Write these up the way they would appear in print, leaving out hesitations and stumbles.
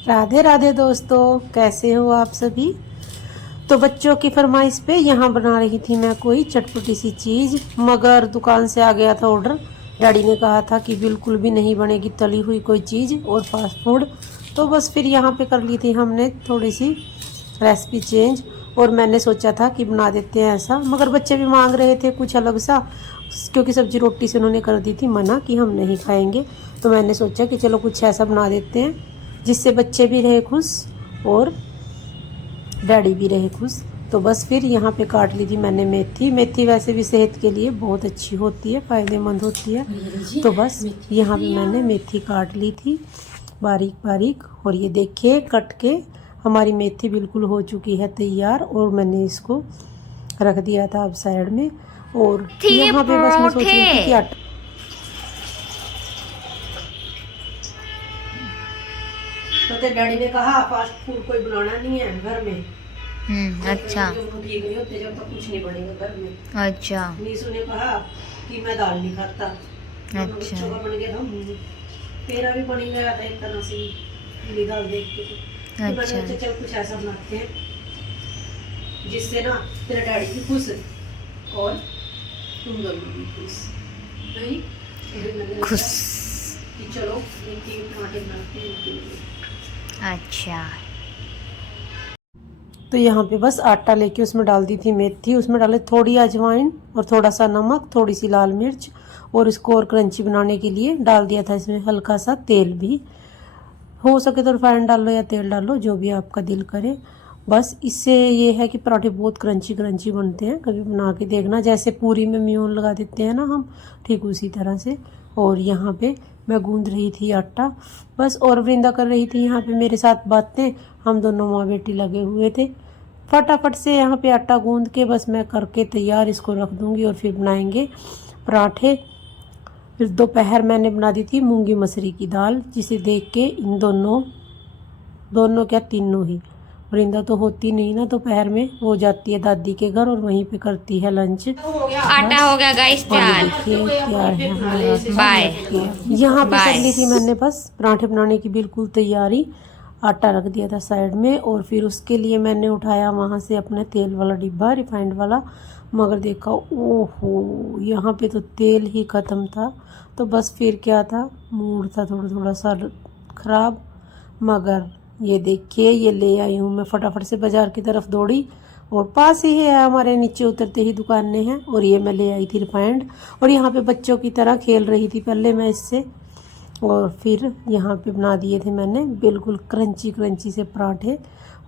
राधे राधे दोस्तों, कैसे हो आप सभी। तो बच्चों की फरमाइश पे यहाँ बना रही थी मैं कोई चटपटी सी चीज़, मगर दुकान से आ गया था ऑर्डर। डैडी ने कहा था कि बिल्कुल भी नहीं बनेगी तली हुई कोई चीज़ और फास्ट फूड। तो बस फिर यहाँ पे कर ली थी हमने थोड़ी सी रेसिपी चेंज। और मैंने सोचा था कि बना देते हैं ऐसा, मगर बच्चे भी मांग रहे थे कुछ अलग सा, क्योंकि सब्जी रोटी से उन्होंने कर दी थी मना कि हम नहीं खाएंगे। तो मैंने सोचा कि चलो कुछ ऐसा बना देते हैं जिससे बच्चे भी रहे खुश और डैडी भी रहे खुश। तो बस फिर यहाँ पे काट ली थी मैंने मेथी। मेथी वैसे भी सेहत के लिए बहुत अच्छी होती है, फ़ायदेमंद होती है। तो बस यहाँ पे मैंने मेथी काट ली थी बारीक बारीक। और ये देखिए कट के हमारी मेथी बिल्कुल हो चुकी है तैयार। और मैंने इसको रख दिया था अब साइड में। और यहाँ पे बस मैं सोच रही थी कि आटा, तो डैडी ने कहा फास्ट फूड कोई बनाना नहीं है घर में। अच्छा ठीक नहीं होते जब तक कुछ नहीं बनेगा घर में। अच्छा नीसू ने कहा कि मैं दाल नहीं खाता। अच्छा बच्चों का बन गया था, मेरा भी बन गया था एक तरह से पीली दाल देख के। तो मैंने सोचा चल कुछ ऐसा बनाते हैं जिससे ना तेरा डैडी भी खुश और तुम लोग भी खुश। नहीं खुश। कि चलो एक टमाटर बनाते हैं। अच्छा तो यहाँ पे बस आटा लेके उसमें डाल दी थी मेथी, उसमें डाले थोड़ी अजवाइन और थोड़ा सा नमक, थोड़ी सी लाल मिर्च। और इसको और क्रंची बनाने के लिए डाल दिया था इसमें हल्का सा तेल भी। हो सके तो रिफाइंड डाल लो या तेल डाल लो, जो भी आपका दिल करे। बस इससे ये है कि पराठे बहुत क्रंची क्रंची बनते हैं। कभी बना के देखना, जैसे पूरी में म्यून लगा देते हैं ना हम, ठीक उसी तरह से। और यहाँ पे मैं गूंद रही थी आटा बस, और वृंदा कर रही थी यहाँ पे मेरे साथ बातें। हम दोनों माँ बेटी लगे हुए थे। फटाफट से यहाँ पे आटा गूंद के बस मैं करके तैयार इसको रख दूँगी और फिर बनाएंगे पराठे। फिर दोपहर मैंने बना दी थी मूंगी मसरी की दाल, जिसे देख के इन दोनों क्या तीनों ही, वृंदा तो होती नहीं ना दोपहर में, वो जाती है दादी के घर और वहीं पे करती है लंच। आटा हो गया गाइस तैयार। देखिए तैयार है हमारा। बाय यहाँ पे कर बाय। ली थी मैंने बस पराठे बनाने की बिल्कुल तैयारी। आटा रख दिया था साइड में और फिर उसके लिए मैंने उठाया वहाँ से अपने तेल वाला डिब्बा, रिफाइंड वाला। मगर देखा ओहो, यहाँ पे तो तेल ही ख़त्म था। तो बस फिर क्या था, मूड था थोड़ा थोड़ा सा ख़राब। मगर ये देखिए ये ले आई हूँ मैं, फटाफट से बाज़ार की तरफ दौड़ी। और पास ही है हमारे, नीचे उतरते ही दुकानें हैं। और ये मैं ले आई थी रिफाइंड। और यहाँ पे बच्चों की तरह खेल रही थी पहले मैं इससे। और फिर यहाँ पे बना दिए थे मैंने बिल्कुल क्रंची क्रंची से पराठे,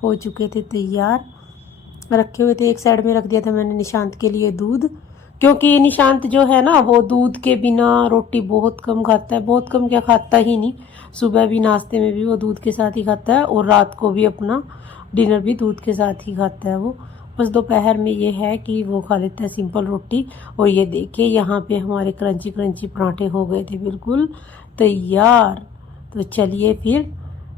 हो चुके थे तैयार। रखे हुए थे एक साइड में, रख दिया था मैंने निशांत के लिए दूध, क्योंकि निशांत जो है ना वो दूध के बिना रोटी बहुत कम खाता है। बहुत कम क्या, खाता ही नहीं। सुबह भी नाश्ते में भी वो दूध के साथ ही खाता है और रात को भी अपना डिनर भी दूध के साथ ही खाता है वो। बस दोपहर में ये है कि वो खा लेता है सिंपल रोटी। और ये देखिए यहाँ पे हमारे क्रंची क्रंची पराठे हो गए थे बिल्कुल तैयार। तो चलिए फिर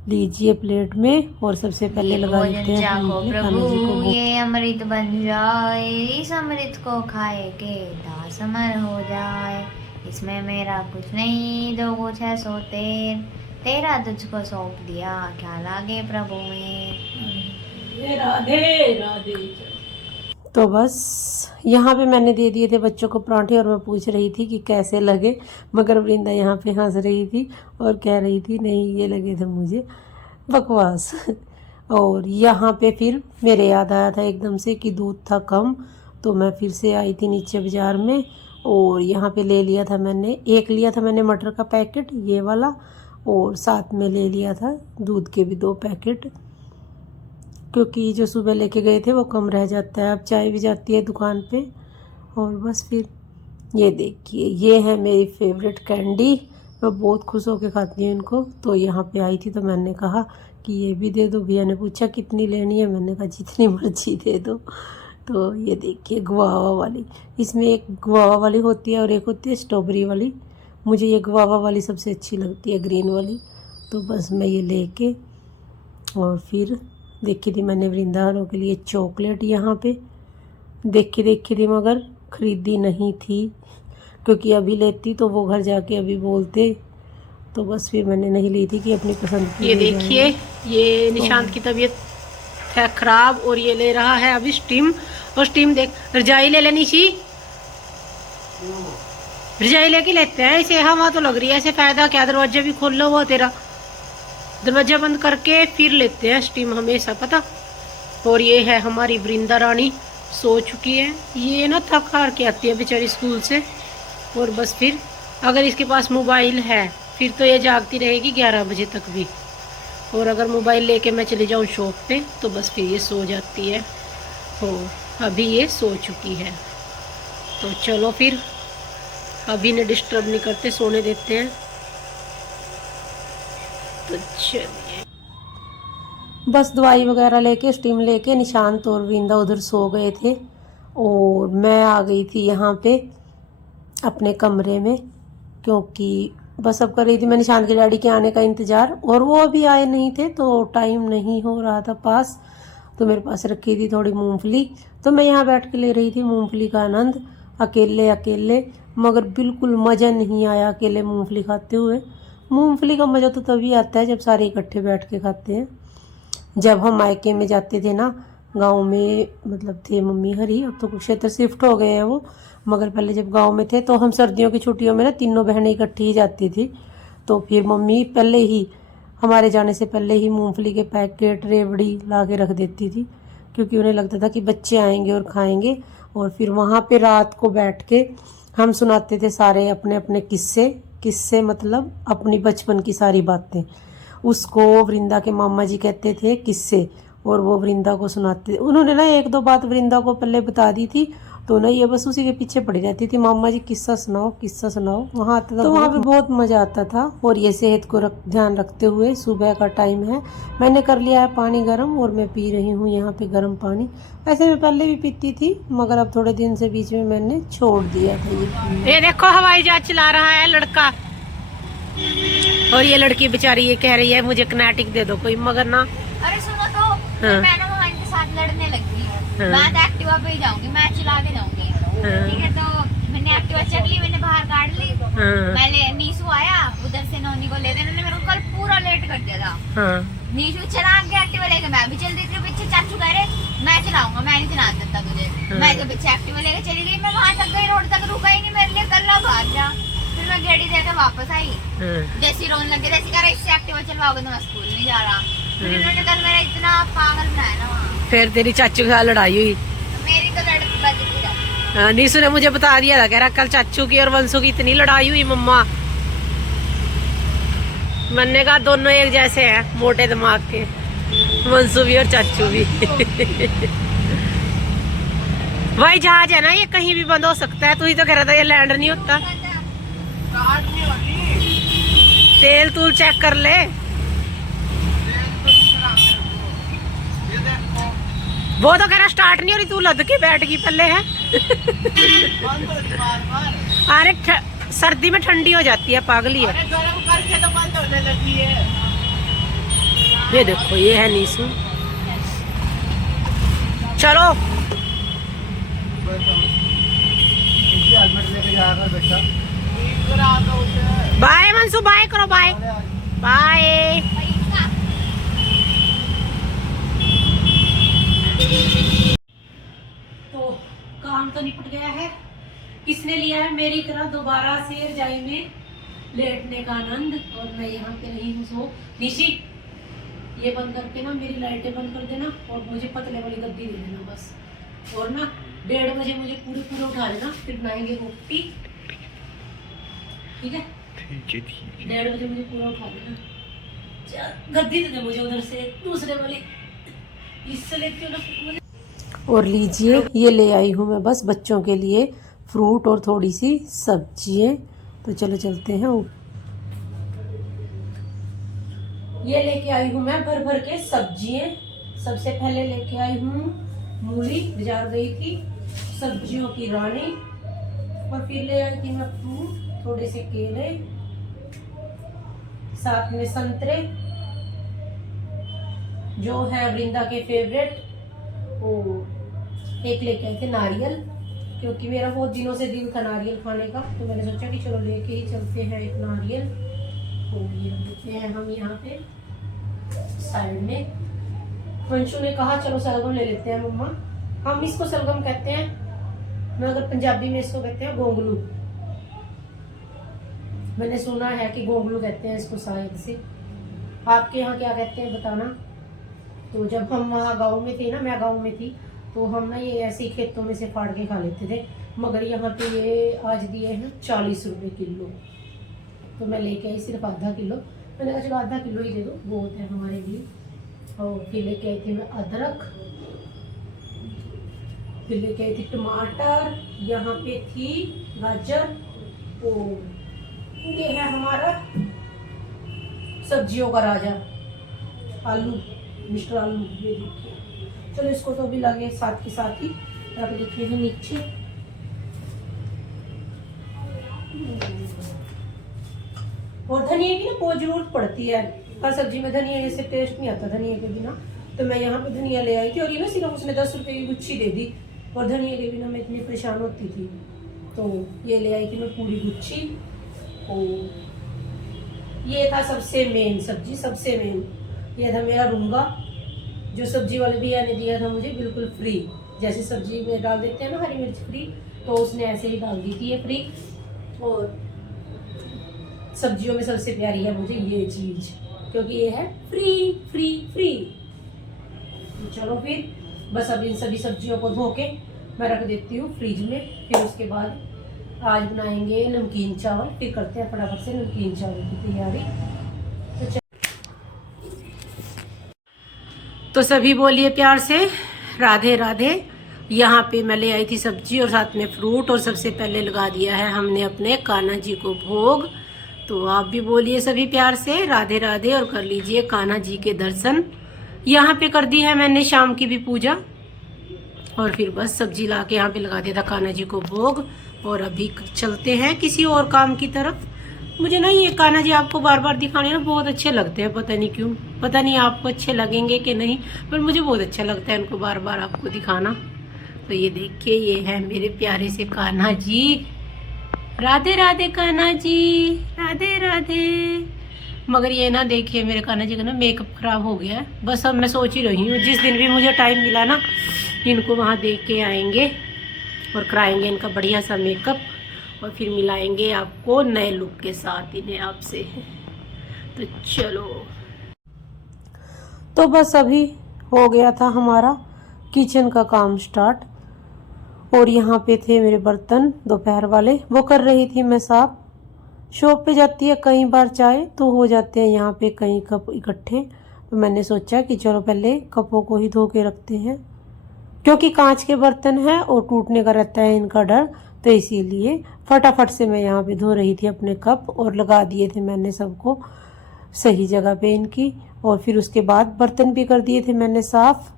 लीजिए प्लेट में। और सबसे पहले लगा लेते हैं हम अपने कान्हा जी को। ये अमृत बन जाए, इस अमृत को खाए के दास अमर हो जाए। इसमें मेरा कुछ नहीं, जो कुछ है सो तेरा तुझको सौंप दिया, क्या लागे प्रभु में। राधे राधे। तो बस यहाँ पे मैंने दे दिए थे बच्चों को पराठे और मैं पूछ रही थी कि कैसे लगे। मगर वृंदा यहाँ पे हंस रही थी और कह रही थी नहीं ये लगे थे मुझे बकवास। और यहाँ पे फिर मेरे याद आया था एकदम से कि दूध था कम। तो मैं फिर से आई थी नीचे बाज़ार में और यहाँ पे ले लिया था मैंने, एक लिया था मैंने मटर का पैकेट ये वाला, और साथ में ले लिया था दूध के भी 2 पैकेट, क्योंकि जो सुबह लेके गए थे वो कम रह जाता है। अब चाय भी जाती है दुकान पे। और बस फिर ये देखिए ये है मेरी फेवरेट कैंडी, मैं बहुत खुश होकर खाती हूँ इनको। तो यहाँ पे आई थी तो मैंने कहा कि ये भी दे दो। भैया ने पूछा कितनी लेनी है, मैंने कहा जितनी मर्जी दे दो। तो ये देखिए गुआवा वाली, इसमें एक गुआवा वाली होती है और एक होती है स्ट्रॉबेरी वाली। मुझे ये गुआवा वाली सबसे अच्छी लगती है, ग्रीन वाली। तो बस मैं ये लेके और फिर देखी थी मैंने वृंदावनों के लिए चॉकलेट, यहाँ पे देखी थी मगर ख़रीदी नहीं थी, क्योंकि अभी लेती तो वो घर जाके अभी बोलते तो बस फिर मैंने नहीं ली थी कि अपनी पसंद की। ये देखिए, ये निशांत की तबीयत है खराब और ये ले रहा है अभी स्टीम। और स्टीम देख, रजाई ले लेनी सी, रजाई लेके लेते हैं इसे, हवा तो लग रही है, ऐसे फायदा क्या, दरवाजा भी खोल लो, वो तेरा दरवाजा बंद करके फिर लेते हैं स्टीम हमेशा, पता। और ये है हमारी वृंदा रानी, सो चुकी है। ये ना थक हार के आती है बेचारी स्कूल से, और बस फिर अगर इसके पास मोबाइल है फिर तो ये जागती रहेगी 11 बजे तक भी, और अगर मोबाइल लेके मैं चली जाऊँ शॉप पे तो बस फिर ये सो जाती है। और अभी ये सो चुकी है, तो चलो फिर अभी ने डिस्टर्ब नहीं करते, सोने देते हैं। तो चलिए, बस दवाई वगैरह लेके स्टीम लेके निशांत और वृंदा उधर सो गए थे, और मैं आ गई थी यहाँ पे अपने कमरे में, क्योंकि बस अब कर रही थी मैं निशांत के डैडी के आने का इंतज़ार, और वो अभी आए नहीं थे तो टाइम नहीं हो रहा था पास। तो मेरे पास रखी थी थोड़ी मूंगफली, तो मैं यहाँ बैठ के ले रही थी मूंगफली का आनंद अकेले अकेले, मगर बिल्कुल मज़ा नहीं आया अकेले मूंगफली खाते हुए। मूंगफली का मज़ा तो तभी आता है जब सारे इकट्ठे बैठ के खाते हैं। जब हम मायके में जाते थे ना, गांव में मतलब थे मम्मी हरी, अब तो कुरुक्षेत्र शिफ्ट हो गए हैं वो, मगर पहले जब गांव में थे तो हम सर्दियों की छुट्टियों में ना तीनों बहनें इकट्ठी ही जाती थी। तो फिर मम्मी पहले ही, हमारे जाने से पहले ही मूंगफली के पैकेट रेवड़ी ला के रख देती थी, क्योंकि उन्हें लगता था कि बच्चे आएंगे और खाएंगे। और फिर वहाँ पे रात को बैठ के हम सुनाते थे सारे अपने अपने किस्से, किस्से मतलब अपनी बचपन की सारी बातें। उसको वृंदा के मामा जी कहते थे किस्से, और वो वृंदा को सुनाते। उन्होंने ना एक दो बात वृंदा को पहले बता दी थी, तो ना ये बस उसी के पीछे पड़ी रहती थी, मामा जी किस्सा सुनाओ किस्सा सुनाओ। वहाँ आता था, तो वहाँ पे बहुत मज़ा आता था। और ये सेहत को ध्यान रखते हुए सुबह का टाइम है, मैंने कर लिया है पानी गर्म, और मैं पी रही हूँ यहाँ पे गर्म पानी। वैसे मैं पहले भी पीती थी, मगर अब थोड़े दिन से बीच में मैंने छोड़ दिया था। ये देखो हवाई जहाज चला रहा है लड़का, और ये लड़की बेचारी ये कह रही है मुझे किनेटिक दे दो कोई, मगर ना। अरे सुनो तो, हाँ। मैं ना वहाँ इनके साथ लड़ने लगी हूँ। हाँ। मैं तो एक्टिवा पे ही जाऊंगी, मैं चला के जाऊंगी। हाँ। ठीक है, तो मैंने एक्टिवा चेक ली, मैंने बाहर काट ली। हाँ। मैंने नीसू आया उधर से, नोनी को ले देने ने मेरे को कल पूरा लेट कर दिया था। हाँ। नीसू चला के एक्टिवा लेके, मैं भी चल दी थी पीछे। चाचू कह रहे मैं चलाऊंगा, मैं नहीं चला सकता तुझे। हाँ। मैं तो पीछे एक्टिवा लेके चली गई, मैं वहां तक गई, रोड तक रुका ही नहीं मेरे लिए, कल बाहर जा। फिर मैं गाड़ी देकर वापस आई, जैसी रोने लगे, जैसे कह रहा इससे एक्टिवा चलवाओगे तो मैं स्कूल नहीं जा रहा। फिर इन्होंने कल मेरा इतना पागल बनाया ना वहाँ। फिर तेरी चाचू के साथ लड़ाई हुई? मेरी तो लड़की बजती रहती। नीसू ने मुझे बता दिया था, कह रहा कल चाचू की और वंशु की इतनी लड़ाई हुई मम्मा। मैंने कहा दोनों एक जैसे हैं, मोटे दिमाग के, वंशु भी और चाचू भी। वही जहाज है ना, ये कहीं भी बंद हो सकता है, तू ही तो कह रहा था ये लैंड नहीं होता। तेल तूल चेक कर ले। वो तो कह रहा स्टार्ट नहीं हो रही, तू लद के बैठ गई पहले है। अरे सर्दी में ठंडी हो जाती है, पागली है। गरम करके तो बंद होने लगी है। ये देखो, ये है नीसू। चलो हेलमेट लेके जाकर बेटा, बाय मंसू, बाय करो, बाय बाय। तो काम तो निपट गया है। किसने लिया है मेरी तरह दोबारा से रजाई में लेटने का आनंद, और मैं यहाँ पे रही हूँ सो। निशी, ये बंद करके ना मेरी लाइटें बंद कर देना, और मुझे पतले वाली गद्दी दे देना बस। और ना 1:30 बजे मुझे पूरे उठा लेना, फिर बनाएंगे रोटी, ठीक है? 1:30 बजे मुझे पूरा उठा लेना। गद्दी दे दे मुझे उधर से, दूसरे वाली इससे लेती हूँ। और लीजिए, ये ले आई हूँ मैं बस बच्चों के लिए फ्रूट और थोड़ी सी सब्जियाँ। तो चलो चलते हैं। ये लेके आई हूँ मैं भर भर के सब्जियाँ। सबसे पहले लेके आई हूँ मूली, बाजार गई थी, सब्जियों की रानी। और फिर ले आई थी मैं फ्रूट, थोड़े से केले, साथ में संतरे जो है वृंदा के फेवरेट, और एक लेके आए थे नारियल, क्योंकि मेरा बहुत दिनों से दिल था नारियल खाने का, तो मैंने सोचा कि चलो लेके ही चलते हैं एक नारियल। तो ये रख देते हैं हम यहाँ पे साइड में। वंशु ने कहा चलो सलगम ले लेते हैं मम्मा। हम इसको सलगम कहते हैं, मगर पंजाबी में इसको कहते हैं गोंगलू। मैंने सुना है कि गोंगलू कहते हैं इसको शायद से। आपके यहाँ क्या कहते हैं बताना। तो जब हम वहाँ गाँव में थे ना, मैं गाँव में थी, तो हम ना ये ऐसे ही खेतों में से फाड़ के खा लेते थे। मगर यहाँ पे ये आज दिए हैं 40 रुपये किलो। तो मैं लेके आई सिर्फ आधा किलो। मैंने कहा चलो आधा किलो ही दे दो, बहुत है हमारे लिए। और फिर लेके आई थी मैं अदरक, फिर लेके आई थी टमाटर, यहाँ पे थी गाजर, और ये है हमारा सब्जियों का राजा आलू, मिस्टर आलू। ये देखिए, चलो इसको तो अभी लगे साथ के साथ ही रख देते हैं नीचे। और धनिया की ना बहुत जरूरत पड़ती है हर सब्जी में। धनिया जैसे टेस्ट नहीं आता धनिया के बिना। तो मैं यहाँ पे धनिया ले आई थी, और ये ना सिर्फ उसने 10 रुपए की गुच्छी दे दी, और धनिया के बिना मैं इतनी परेशान होती थी। तो ये ले आई थी मैं पूरी गुच्छी। और ये था सबसे मेन सब्जी, सबसे मेन ये था मेरा रूंगा, जो सब्जी वाले भैया ने दिया था मुझे बिल्कुल फ्री। जैसे सब्जी में डाल देते हैं ना हरी मिर्च फ्री, तो उसने ऐसे ही डाल दी थी ये फ्री। और सब्जियों में सबसे प्यारी है मुझे ये चीज़, क्योंकि ये है फ्री फ्री फ्री। चलो फिर बस अब इन सभी सब्जियों को धो के मैं रख देती हूँ फ्रिज में। फिर उसके बाद आज बनाएंगे नमकीन चावल। फिर करते हैं फटाफट से नमकीन चावल की तैयारी। तो सभी बोलिए प्यार से राधे राधे। यहाँ पे मैं ले आई थी सब्जी और साथ में फ्रूट, और सबसे पहले लगा दिया है हमने अपने कान्हा जी को भोग। तो आप भी बोलिए सभी प्यार से राधे राधे और कर लीजिए कान्हा जी के दर्शन। यहाँ पे कर दी है मैंने शाम की भी पूजा, और फिर बस सब्जी ला के यहाँ पे लगा दिया था कान्हा जी को भोग। और अभी चलते हैं किसी और काम की तरफ। मुझे ना ये कान्हा जी आपको बार बार दिखाने ना बहुत अच्छे लगते हैं, पता नहीं क्यों, पता नहीं आपको अच्छे लगेंगे कि नहीं, पर मुझे बहुत अच्छा लगता है इनको बार बार आपको दिखाना। तो ये देखिए, ये है मेरे प्यारे से कान्हा जी। राधे राधे कान्हा जी, राधे राधे। मगर ये ना देखिए मेरे कान्हा जी का ना मेकअप खराब हो गया है। बस अब मैं सोच ही रही हूँ जिस दिन भी मुझे टाइम मिला ना, इनको वहाँ देख के आएंगे और कराएंगे इनका बढ़िया सा मेकअप, और फिर मिलाएंगे आपको नए लुक के साथ इन्हें आपसे। तो चलो, तो बस अभी हो गया था हमारा किचन का काम स्टार्ट। और यहाँ पे थे मेरे बर्तन दोपहर वाले, वो कर रही थी मैं साफ। शॉप पे जाती है कई बार चाय, तो हो जाते हैं यहाँ पे कई कप इकट्ठे। तो मैंने सोचा कि चलो पहले कपों को ही धो के रखते हैं, क्योंकि कांच के बर्तन हैं और टूटने का रहता है इनका डर। तो इसीलिए फटाफट से मैं यहाँ पे धो रही थी अपने कप, और लगा दिए थे मैंने सबको सही जगह पे इनकी। और फिर उसके बाद बर्तन भी कर दिए थे मैंने साफ।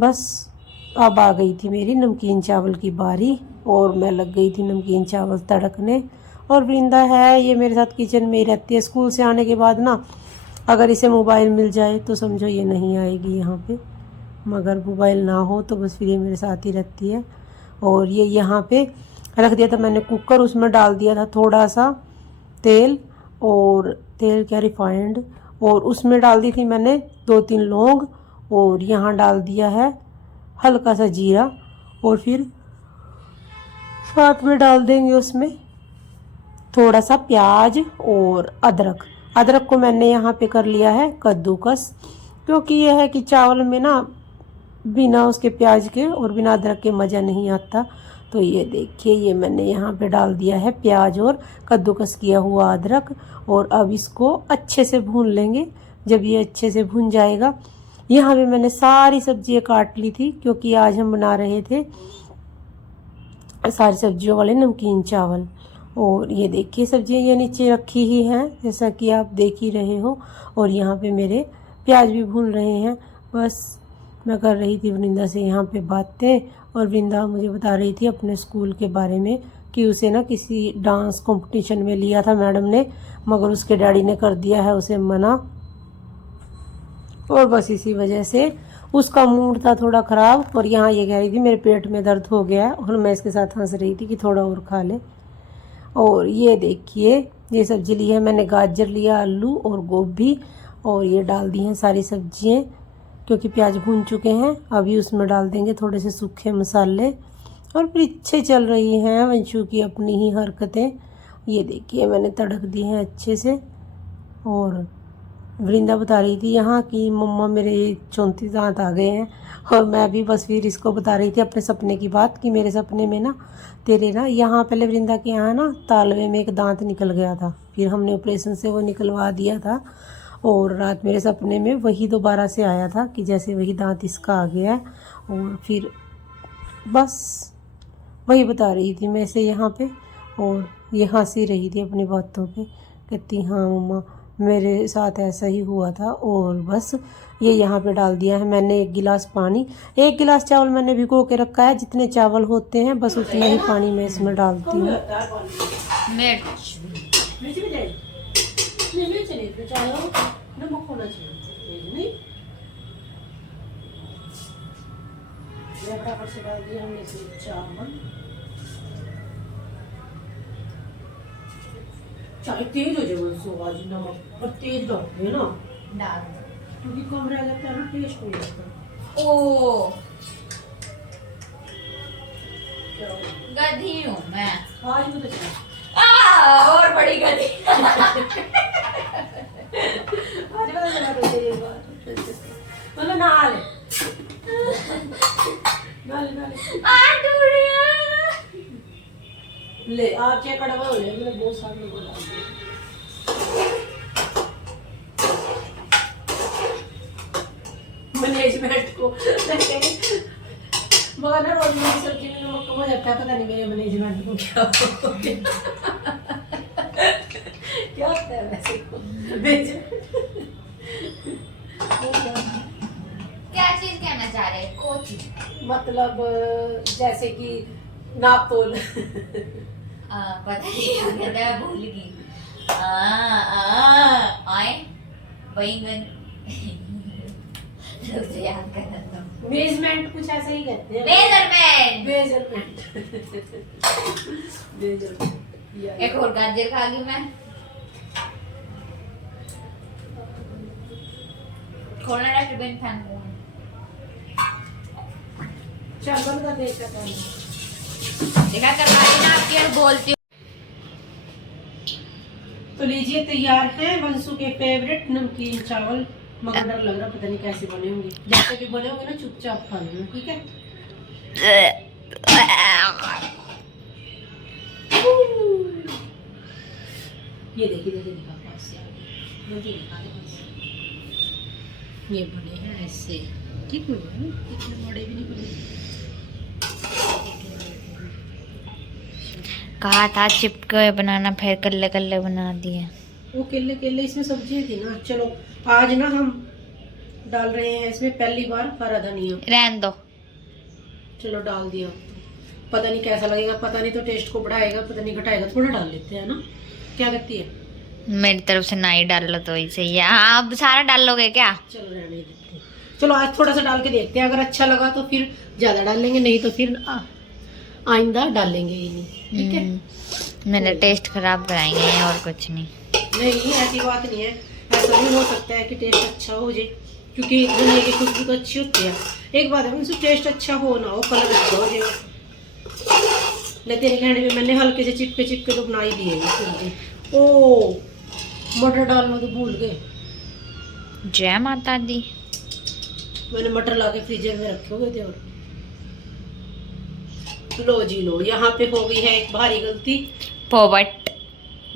बस अब आ गई थी मेरी नमकीन चावल की बारी, और मैं लग गई थी नमकीन चावल तड़कने। और वृंदा है ये मेरे साथ किचन में ही रहती है। स्कूल से आने के बाद ना अगर इसे मोबाइल मिल जाए तो समझो ये नहीं आएगी यहाँ पे, मगर मोबाइल ना हो तो बस फिर ये मेरे साथ ही रहती है। और ये यहाँ पे रख दिया था मैंने कुकर, उसमें डाल दिया था थोड़ा सा तेल, और तेल क्या रिफाइंड, और उसमें डाल दी थी मैंने 2-3 लौंग, और यहाँ डाल दिया है हल्का सा जीरा, और फिर साथ में डाल देंगे उसमें थोड़ा सा प्याज और अदरक। अदरक को मैंने यहाँ पे कर लिया है कद्दूकस, क्योंकि यह है कि चावल में ना बिना उसके प्याज के और बिना अदरक के मज़ा नहीं आता। तो ये देखिए, ये मैंने यहाँ पे डाल दिया है प्याज और कद्दूकस किया हुआ अदरक, और अब इसको अच्छे से भून लेंगे। जब ये अच्छे से भून जाएगा, यहाँ पे मैंने सारी सब्जियाँ काट ली थी, क्योंकि आज हम बना रहे थे सारी सब्जियों वाले नमकीन चावल। और ये देखिए सब्जियाँ ये नीचे रखी ही हैं, जैसा कि आप देख ही रहे हो। और यहाँ पे मेरे प्याज भी भून रहे हैं। बस मैं कर रही थी वृंदा से यहाँ पे बातें, और वृंदा मुझे बता रही थी अपने स्कूल के बारे में कि उसे ना किसी डांस कंपटीशन में लिया था मैडम ने, मगर उसके डैडी ने कर दिया है उसे मना। और बस इसी वजह से उसका मूड था थोड़ा ख़राब। और यहाँ ये कह रही थी मेरे पेट में दर्द हो गया है, और मैं इसके साथ हंस रही थी कि थोड़ा और खा ले। और ये देखिए ये सब्जी ली है मैंने, गाजर लिया, आलू और गोभी, और ये डाल दी हैं सारी सब्जियाँ क्योंकि प्याज भून चुके हैं। अभी उसमें डाल देंगे थोड़े से सूखे मसाले। और पीछे चल रही हैं वंशु की अपनी ही हरकतें। ये देखिए मैंने तड़क दी हैं अच्छे से। और वृंदा बता रही थी यहाँ की मम्मा मेरे 34 दांत आ गए हैं, और मैं भी बस फिर इसको बता रही थी अपने सपने की बात कि मेरे सपने में ना तेरे ना यहाँ पहले वृंदा के यहाँ ना तालवे में एक दांत निकल गया था, फिर हमने ऑपरेशन से वो निकलवा दिया था, और रात मेरे सपने में वही दोबारा से आया था कि जैसे वही दांत इसका आ गया है। और फिर बस वही बता रही थी मैं इसे यहाँ पे, और ये हंसी रही थी अपनी बातों पे, कहती हाँ मम्मा मेरे साथ ऐसा ही हुआ था। और बस ये यहाँ पे डाल दिया है मैंने 1 गिलास पानी। 1 गिलास चावल मैंने भिगो के रखा है, जितने चावल होते हैं बस उतना ही पानी मैं इसमें डालती हूँ। मिर्च चाहे तेज हो जाए आज नमक, और तेज डालते हैं ना डाल क्योंकि कम रह जाता है ना, टेस्ट नहीं आता। ओ गधी हूँ मैं आज भी तो चला और बड़ी गधी। आज भी तो चला ये बात मतलब नाल ले आप क्या कड़वा हो ले, मैंने बहुत सारे लोगों को मैनेजमेंट को मगर ना रोज मेरी सब्जी में नमक कम हो जाता है, पता नहीं मेरे मैनेजमेंट को क्या हो गया। क्या होता है वैसे को क्या चीज कहना चाह रहे हैं? कोची मतलब जैसे कि नापतोल पता नहीं क्या कहता है, भूल गई। आए बैंगन से याद करना था। मेजरमेंट कुछ ऐसा ही कहते हैं। मेजरमेंट मेजरमेंट एक और गाजर खा गई मैं। खोलना रेस्टोरेंट फैन को चावल का देखा था देखा करवाई ना आपकी और बोलती हूँ। तो लीजिए तैयार है वंशु के फेवरेट नमकीन चावल। मगर डर लग रहा पता नहीं कैसे बने होंगे, जैसे भी बने होंगे ना चुपचाप खा लेना, ठीक है। ये देखिए देखिए दिखा पास से मुझे दिखा दे पास। ये बने हैं ऐसे, ठीक है, इतने बड़े भी नहीं बने। कहा था चिपके बनाना, फिर कल्ले कल्ले बना दिए। वो केले केले इसमें सब्जी थी ना। चलो आज ना हम डाल रहे हैं इसमें पहली बार हरा धनिया। रहने दो। चलो डाल दिया, पता नहीं कैसा लगेगा, पता नहीं तो टेस्ट को बढ़ाएगा पता नहीं घटाएगा। थोड़ा डाल लेते हैं ना, क्या लगती है? मेरी तरफ से ना ही डालो तो ही सही है। हाँ अब सारा डाल लोगे क्या? चलो रहने देते हैं। चलो आज थोड़ा सा डाल के देखते हैं, अगर अच्छा लगा तो फिर ज्यादा डाल लेंगे, नहीं तो फिर आइंदा डालेंगे ही नहीं, ठीक है। मेरा टेस्ट खराब कराएंगे और कुछ नहीं। नहीं ऐसी बात नहीं है, ऐसा भी हो सकता है कि टेस्ट अच्छा हो जाए, क्योंकि धनिया की खुशबू तो अच्छी होती है। एक बात है उनसे टेस्ट अच्छा हो ना हो, कलर अच्छा हो जाएगा। ले तेरे कहने में मैंने हल्के से चिपके चिपके तो बना ही दिए सब्जी। ओ मटर डालना तो भूल गए। जय माता दी। मैंने मटर ला के फ्रीजर में रखे हुए थे। और लो जी लो, यहाँ पे हो गई है एक भारी गलती। पोपट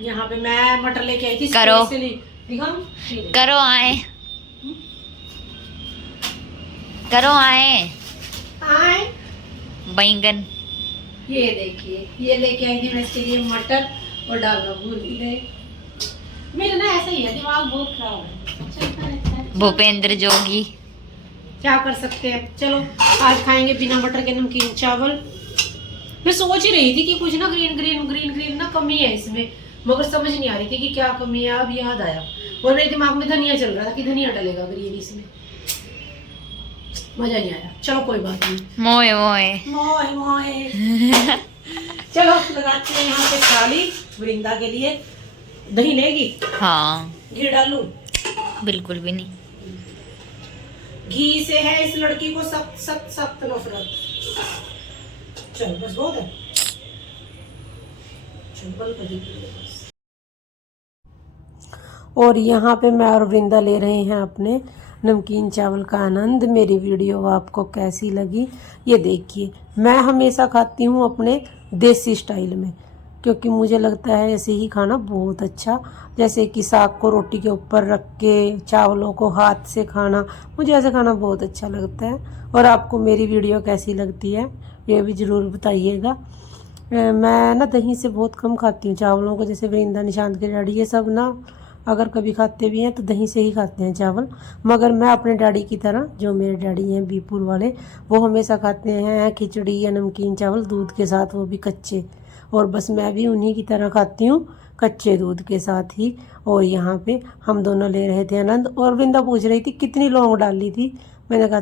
यहाँ पे मैं मटर लेके आई थी करो। दिखाऊं? करो आए, करो आए आए बैंगन। ये देखिए ये लेके आई थी मैं इसके लिए मटर, और डालना भूल गए। मेरा ना ऐसा ही है, दिमाग बहुत खराब है, चलता रहता है। भूपेंद्र जोगी। क्या कर सकते हैं। चलो आज खाएंगे बिना मटर के नमकीन चावल। मैं सोच ही रही थी कि कुछ ना ग्रीन ग्रीन ग्रीन ग्रीन ना कमी है इसमें, मगर समझ नहीं आ रही थी कि क्या कमी है। अब याद आया, और मेरे दिमाग में धनिया चल रहा था कि धनिया डलेगा ग्रीन इसमें, मजा नहीं आया। चलो कोई बात नहीं। मोए मोए मोए मोए चलो लगाते हैं यहाँ पे थाली वृंदा के लिए। दही लेगी? हाँ, घी डालूं? बिल्कुल भी नहीं। घी से है इस लड़की को सख्त सख्त सख्त नफरत। चल बस बहुत है, चल बंद कर दीजिए बस। और यहाँ पे मैं और वृंदा ले रहे हैं अपने नमकीन चावल का आनंद। मेरी वीडियो आपको कैसी लगी ये देखिए। मैं हमेशा खाती हूँ अपने देसी स्टाइल में, क्योंकि मुझे लगता है ऐसे ही खाना बहुत अच्छा, जैसे कि साग को रोटी के ऊपर रख के चावलों को हाथ से खाना, मुझे ऐसे खाना बहुत अच्छा लगता है। और आपको मेरी वीडियो कैसी लगती है ये भी ज़रूर बताइएगा। मैं ना दही से बहुत कम खाती हूँ चावलों को, जैसे वृंदा, निशांत के डैडी ये सब ना अगर कभी खाते भी हैं तो दही से ही खाते हैं चावल। मगर मैं अपने डैडी की तरह, जो मेरे डैडी हैं बीपुर वाले, वो हमेशा खाते हैं खिचड़ी या नमकीन चावल दूध के साथ, वो भी कच्चे। और बस मैं भी उन्हीं की तरह खाती हूँ, कच्चे दूध के साथ ही। और यहाँ पे हम दोनों ले रहे थे आनंद। और वृंदा पूछ रही थी कितनी लौंग डाली थी, मैंने कहा